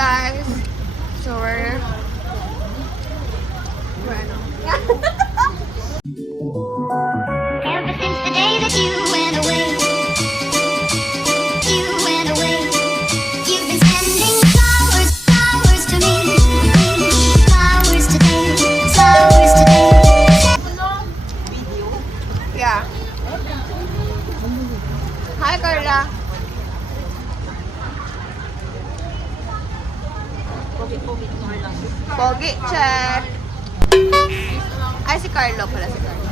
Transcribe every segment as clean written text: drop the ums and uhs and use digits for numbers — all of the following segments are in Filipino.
guys. So we're Ever since the day that you went away, you've been sending flowers, flowers to me, flowers today, flowers today. yeah. Hi Carla. Pogi, check. Ay, si Carlo pala, si Carlo.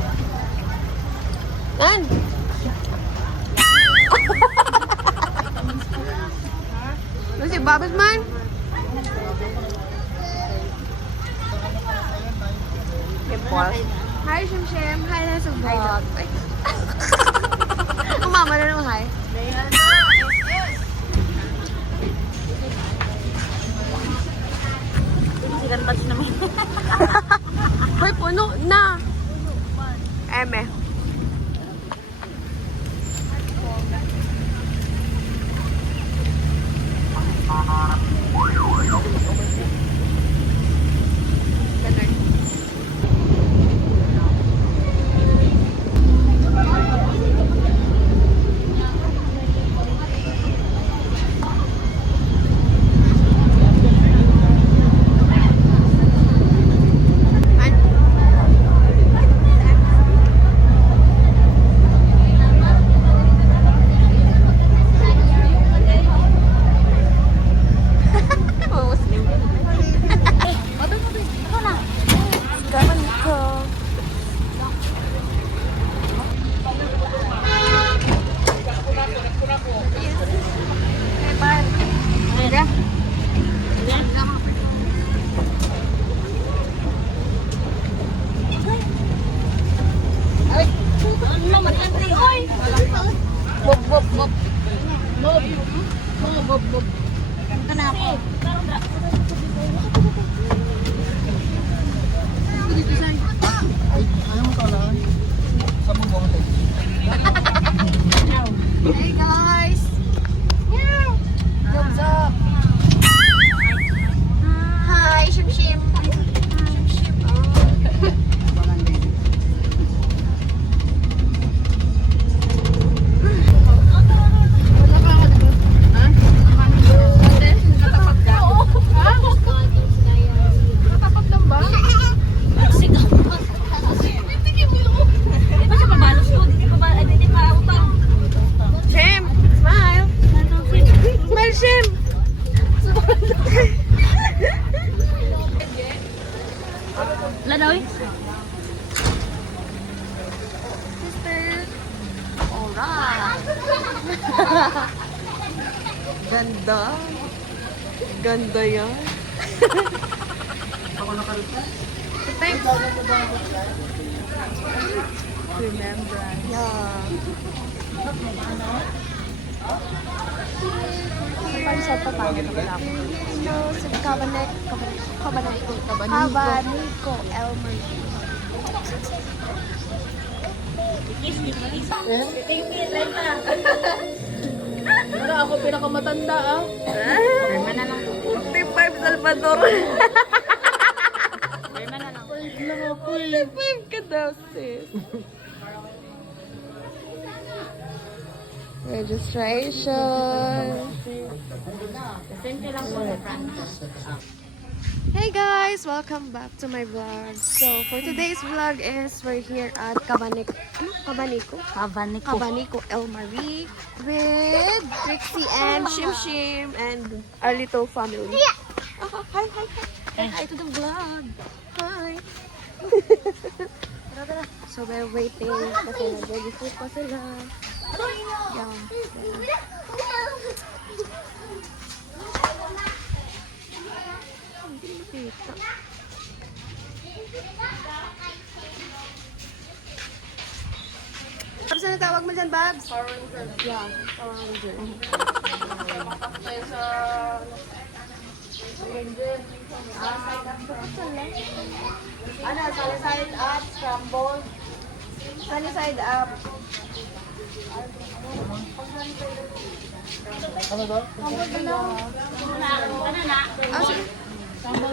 Nan? Ano si Babas man? Hi, Shem Shem. Hi na sa vlog. Ang mama na naman, hi. Sigan patch naman. Hoy, puno na. Eme. Hey guys! What's up? Hi, Shim Shim. Shim Shim. Shim, smile. Smile, Shim. Lanoy? Sister. Alright. Ganda. Ganda yan. Thanks. Remember. Yeah. Pansa pa pangit na wala ko. So, sa Cabaneko, Elmer. Wala ako pinakamatanda ah. Berman na lang. 45 Salvador. Berman na lang. 45 ka daw, sis. Registration. Sente lang po sa front. Hey guys! Welcome back to my vlog. So, for today's vlog is we're here at Cabaneko. Cabaneko El Marie with Trixie and Shim Shim and our little family. Oh, hi, hi, hi. Hi to the vlog. Hi. So, we're waiting kasi nag-register pa sila. Yeah. Dito. Ano saan natawag mo dyan, Babs? Power Ranger. Yeah, Power Ranger. Tayo sa... Ranger. Ano, side up, scramble. Side up. Ano daw? Ah, sige.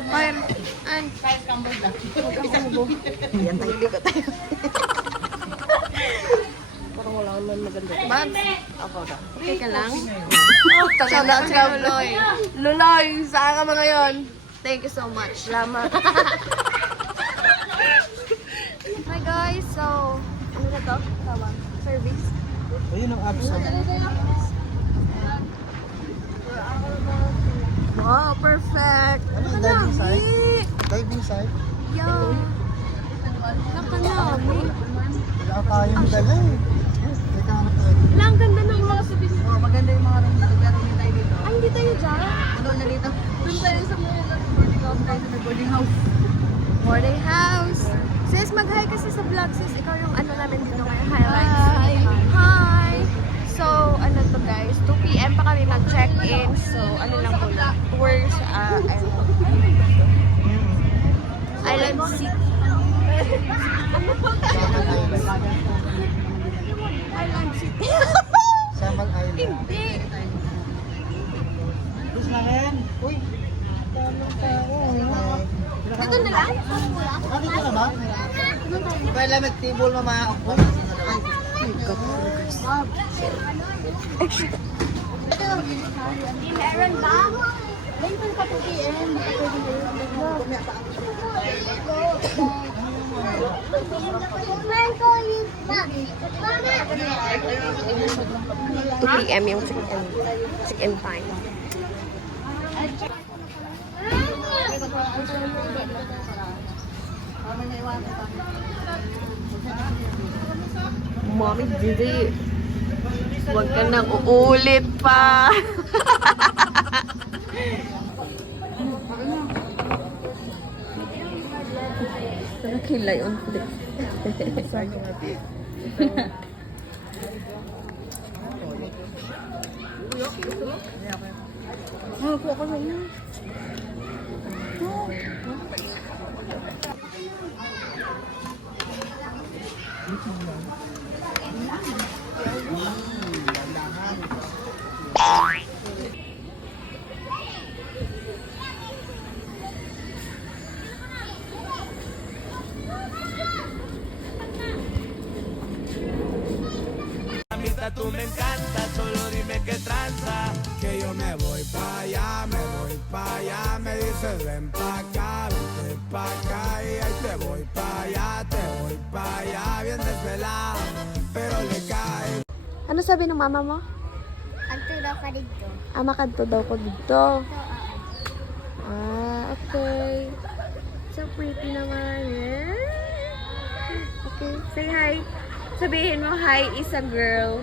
Fire. Ay. Yan tayo, ligo tayo. Parang wala naman maganda. Babs, Ako na. okay ka lang? Shout out kay Luloy. Luloy, saan ka ba ngayon? Thank you so much. Salamat. Hi guys, so, ano na to? Tawag? Service? Ayun ang abs. Wow, perfect. Ano yung diving site? Diving site? Yeah. Nakanami. Wala tayong dala eh. Teka, ano tayo? Wala, ang ganda ng mga Oh, maganda yung mga lugar tayo dito. Ay, hindi tayo dyan. Ano na dito? Doon tayo sa mga boarding house. Boarding house. Sis, mag-hi kasi sa vlog, sis. Ikaw yung ano namin dito ngayon, highlights. Hi. Hi! So, ano to guys, 2 p.m. pa kami mag-check-in. So, ano lang po lang, tours, Island City. Island City. Samal Island. Hindi. Tapos na rin. Uy! Tamang tao. Dito na lang? Ah, dito na ba? Kaya lang mag-table mama. Meron ba? Where go you back? 2 p.m. yung check-in time. Mommy Didi, huwag ka nang uulit pa. Nakilay on flip. Tú me encanta, solo dime qué tranza. Que yo me voy pa' allá, me dices ven pa' acá, vente pa' acá y ahí te voy pa' allá, bien desvelado, pero le cae. Ano sabi ng mama mo? Anto daw ka dito. Makadto daw ko dito. Okay. So pretty naman. Yeah. Okay, say hi. Sabihin mo, hi is a girl.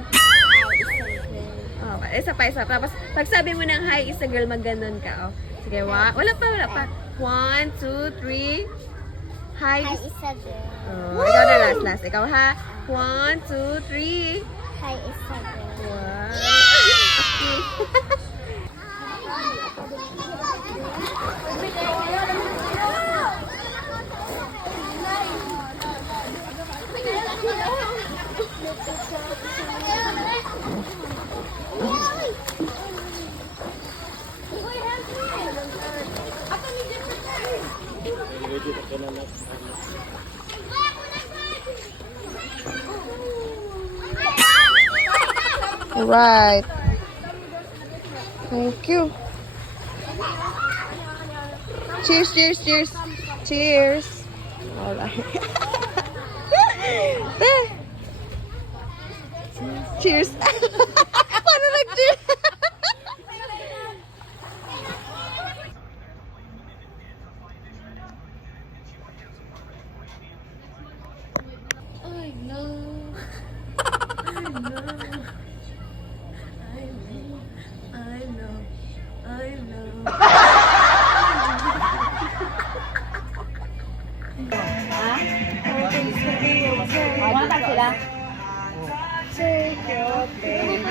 Oh, isa pa. Tapos, pag sabi mo ng hi is a girl, mag-ganon ka. Oh. Sige, wala pa. 1, 2, 3. Hi Hi, is... Isabel. Oh, ikaw na last. Ikaw ha. 1, 2, 3. Hi, Isabel. Wow. Right. Thank you. Cheers. Alright. Cheers. Paano nag-cheers? I know. Wala sila. Take your baby.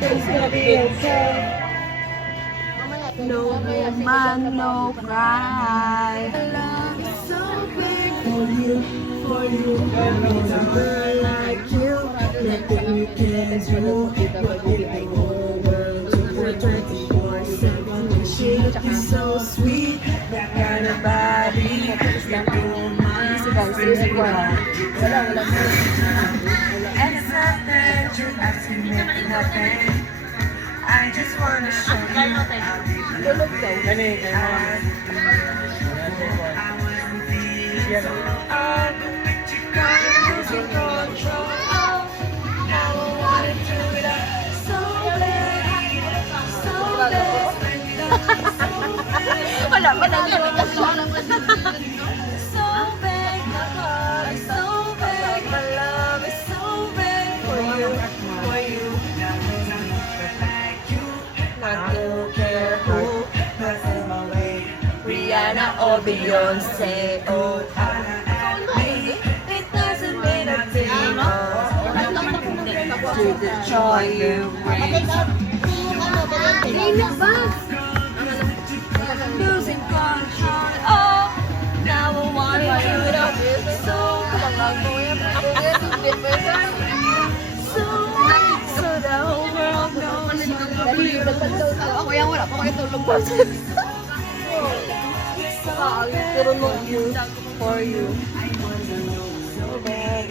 It's gonna be okay. No man, no cry. Love is so big for you. There's a girl like you. Nothing you can do. But we the whole world to for 24/7. She is so sweet. That kind of body. And it's not that you're asking me for nothing. I just wanna show you how Tulog daw. wala pa na so big, my heart is so big, my love is so big for you. Not to care who passes my way, Rihanna or Beyonce. Oh, it doesn't mean a thing to the joy you bring. Losing control. Oh, now I want to do it all. So the whole world knows. Ako yan, wala pa kayo tulog pa. Pero no you, for you. So bad.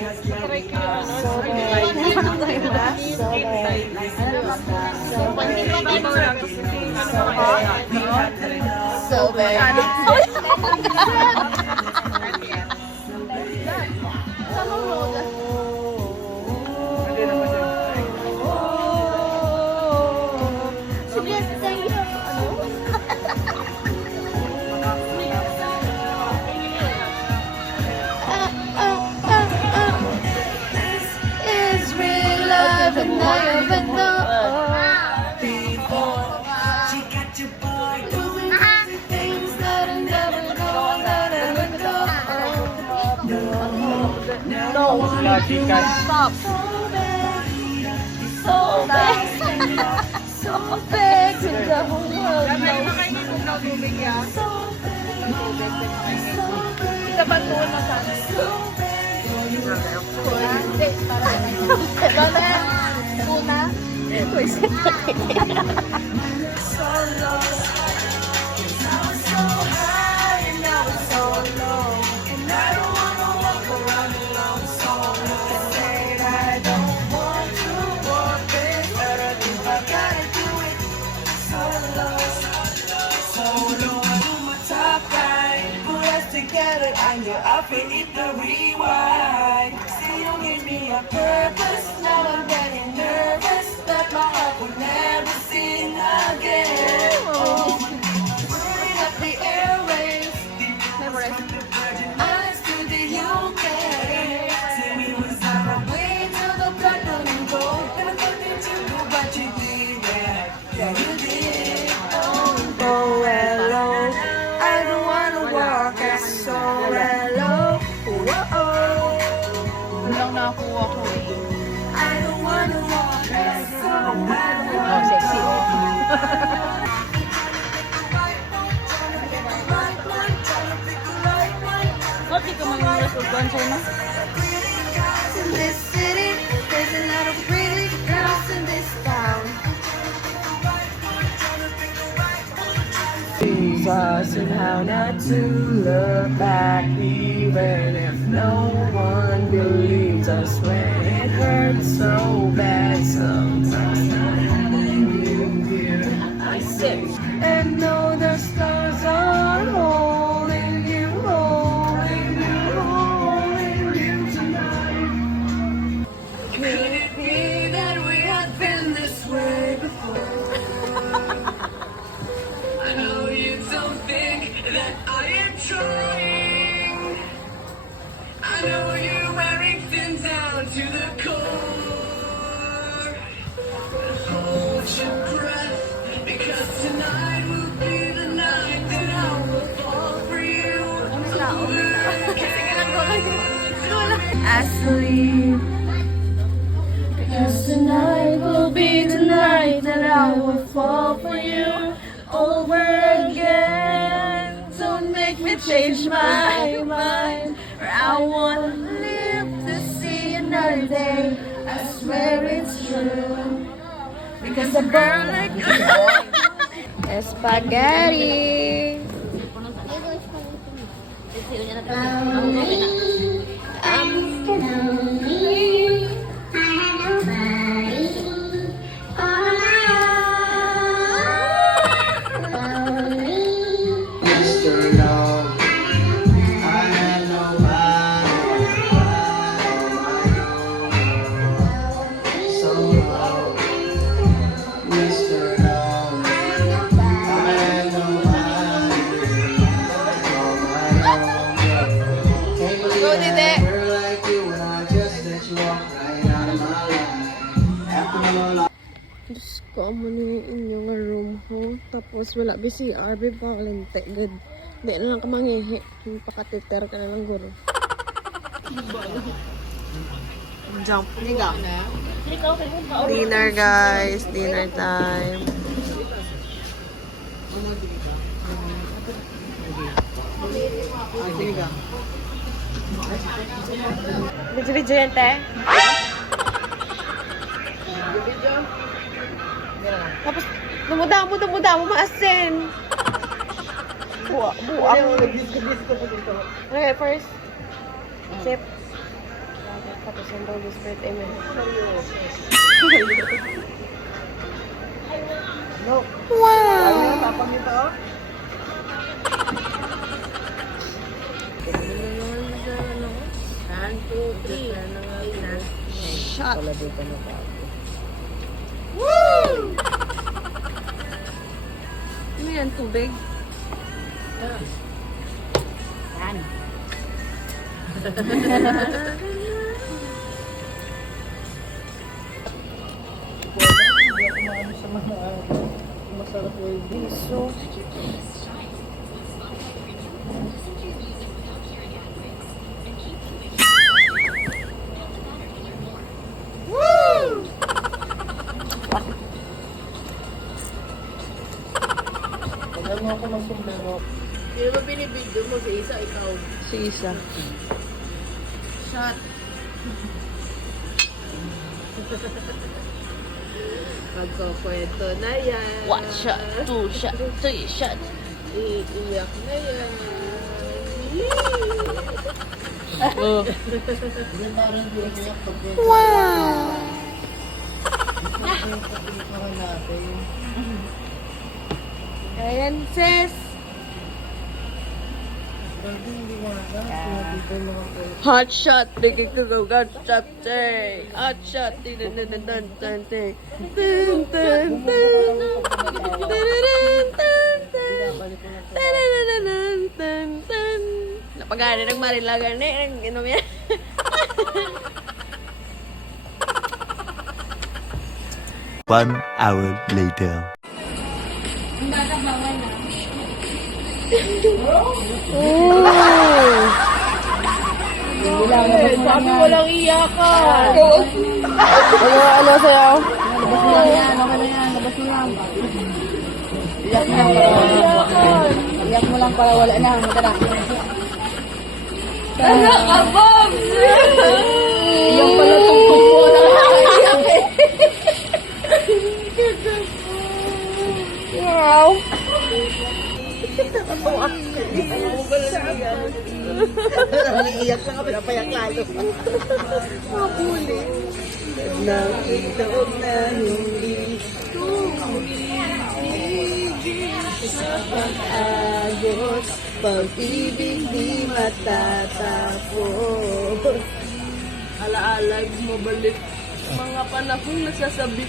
It's real love and I never know. Things that I never know, that I never know. Stop. So bad. So bad to the whole world. Isa ba tuon na sana? Tuna. Together and you're up and hit the rewind. See you give me a purpose. Now I'm getting nervous that my heart will never sing again. Oh, burning up the airwaves. Eyes to the UK. Say we was on our way to the platinum and gold. Never thought that you do, but you did that. Yeah, you did. Oh, hello. I don't wanna walk so hello. Whoa. Walang nakuha ko eh. I don't wanna walk so hello. Oh, sexy oh. Bakit ka mag-iwas o concert na? In this city, there's a lot of pretty girls in this town. Jesus and how not to look back even if no one believes us when it hurts so bad sometimes. I sit and know the stars are holding you, holding you, holding you tonight. Could it be that we have been this way before? I know you don't think that I am trying. I know you're wearing thin down to the core. But hold your breath, because tonight will be the night that I will fall for you. Asleep. Because tonight will be the night fall for you over again. Don't make me change my mind, or I won't live to see another day. I swear it's true, because a girl like Spaghetti. Mr. Love, I had nobody so long. Mr. Love, I had nobody on my own. Can't believe I had a girl like you when I just let you walk right out of my life. After all Diyos ko, amo ni inyong room ho. Tapos wala ba si RB Valente. Good. Hindi na lang ka manghihi. Pakatiter ka na lang guro. Jump. Dinner guys. Dinner time. Video-video yan, te. Tapos, dumuda mo maasin. Buak. Okay, first. Sip. Tapos yung Holy Spirit, amen. No. Wow! Tapang nito. Shot. Ano yan, tubig? Masarap yung Piso. Pagyan mo ako ng sombrero. Hindi ba binibidyo mo sa isa, ikaw? Si Isa. Shot. Pagkakwento na yan. 1 shot, 2 shot, 3 shot. Iiyak na yan. Oh. Hindi parang hindi umiyak pag Wow! parang natin. Ayan, sis. Grabe, hindi mo na. Dito yung mga ko. Hot shot, digig to go, hot shot, tay. Hot shot, dun dun dun dun dun dun dun dun dun. Napagana ng marilagan eh, ang inom yan. One hour later. Sabi walang iyakan. Ano sa'yo? Labas mo lang yan, okay na yan, labas mo lang. Iyak mo lang para iyak mo lang para wala na, magkana. Abang! Iyak pala tungkol mo na iyak eh. Wow! Iyak lang kami, napayak lalo. Mabuli. Nakita ko na hindi sa pag-agos, pag-ibig di matatapos. Alaala, mabalik. Mga panahon nasasabit.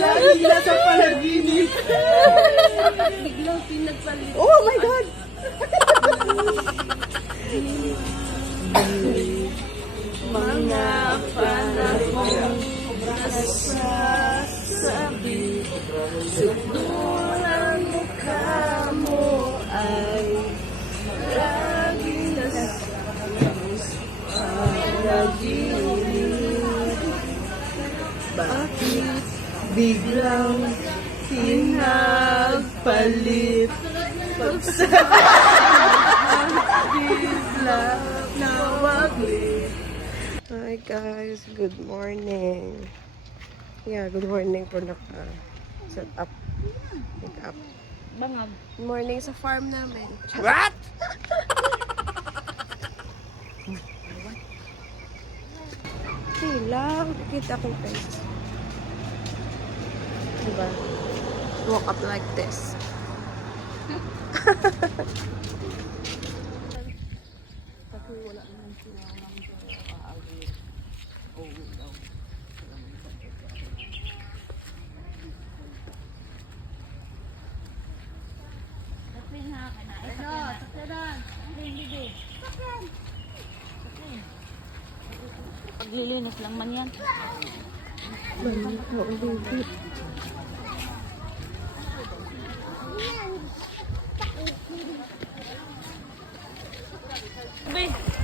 Lagi na sa panaginip. Biglang pinagpalit. Oh my God! Mga panahon nasasabi. Sutulang mukha mo ay lagi nasasabi. lang pinagpalit. Hi guys, good morning. Yeah, good morning po set up. Pick up. Bangag. Good morning sa farm namin. What? Lang, kita kong face. Diba? Walk up like this. Paglilinis lang man yan.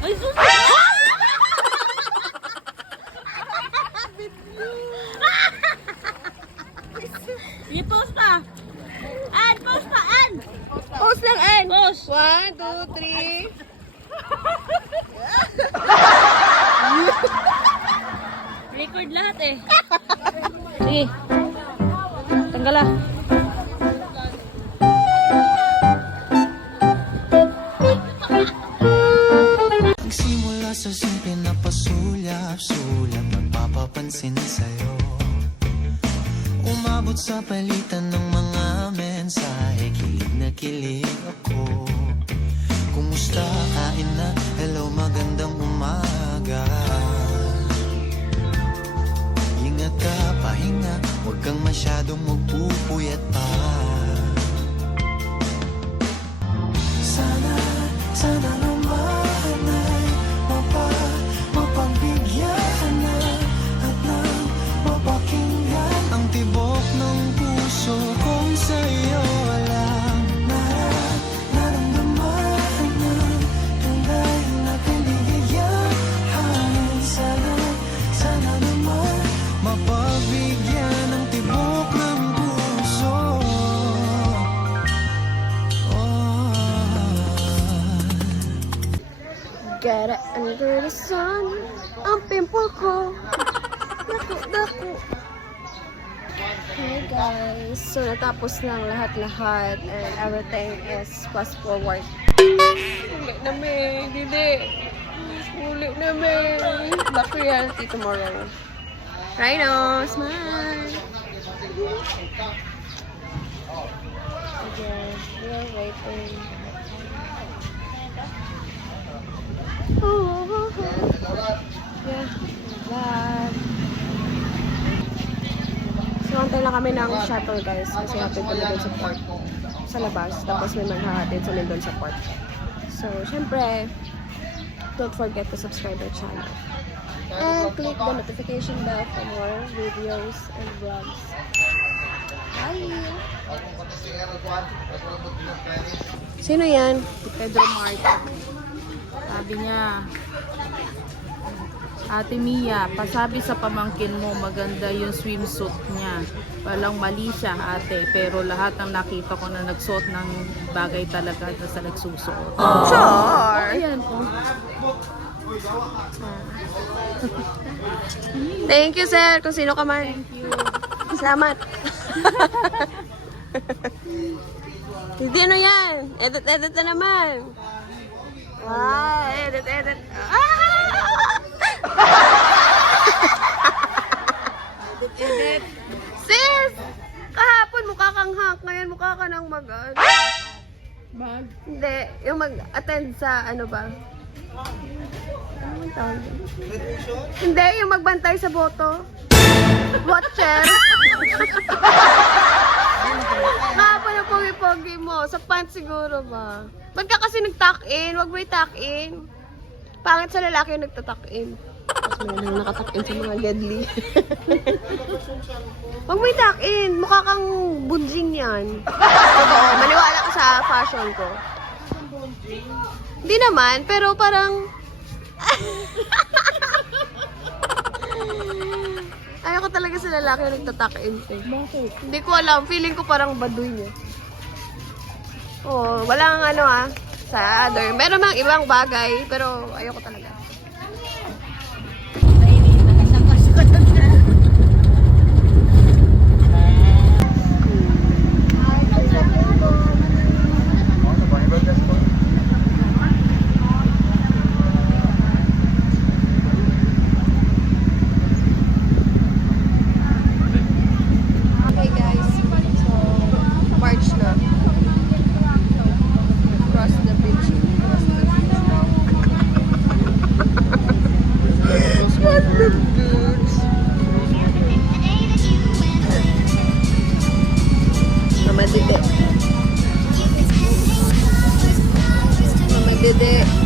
Ay, sus! I-post pa! An! Post pa! An! Post lang, Ann! Post! 1, 2, 3. Record lahat eh. Sige. Tanggala. Nagsimula sa simple na pasulyap-sulyap, nagpapapansin sa'yo. Umabot sa palitan ng mga mensahe, kilig na kilig ako. Kumusta, kain na, hello, magandang umaga. Ingat ka, pahinga, huwag kang masyadong magpupuyat pa. Sana naman ay mapagbigyan na at nang mapakinggan ang tibok ng puso kong sa'yo lang naramdaman ng tunay na kaligayahan. Sana naman mapagbigyan ng tibok ng puso. Get it under the sun. Ang pimple ko. Naku. Hey guys. So, natapos ng lahat-lahat and everything is fast forward. Uli na may. Hindi. Uli na may. Back to reality tomorrow. Rhino, smile. Okay, we are waiting. Yeah, vlog. So, antay lang kami ng shuttle guys kasi hatid kami doon sa port sa labas, tapos may maghahatid sa doon sa port. So, syempre don't forget to subscribe our channel and click the notification bell for more videos and vlogs. Bye! Sino yan? Pedro Martin. Sabi niya, Ate Mia, pasabi sa pamangkin mo maganda yung swimsuit niya. Walang mali siya, ate, pero lahat ng nakita ko na nagsuot ng bagay talaga na sa nagsusuot. Char! Ayan, oh. Thank you, sir. Kung sino ka man. Thank you. Salamat. Hindi ano yan. Edit na naman. Edit. Edit. Sis! Kahapon mukha kang hack. Ngayon mukha ka nang mag-ano. Bag? Hindi. Yung mag-attend sa ano ba? Ano ang tawag yun? Hindi. Yung magbantay sa boto. Watcher. Kahapon yung pogi-pogi mo. Sa pants siguro ba? Ba't ka kasi nag-tuck in? Huwag mo i-tuck in. Pangit sa lalaki yung nagta-tuck in. Tapos may nakatuck in sa mga deadly. Huwag mo i-tuck in. Mukha kang bunjing yan. Totoo. Maniwala ka sa fashion ko. Hindi naman, pero parang... Ayoko talaga sa lalaki na nagtatakin. Bakit? Hindi ko alam. Feeling ko parang baduy niya. Oo, walang ano sa other. Meron mang ibang bagay, pero ayoko talaga. Okay guys, so March na. Cross the bridge. Cross the bridge. Mama Dede. Mama Dede.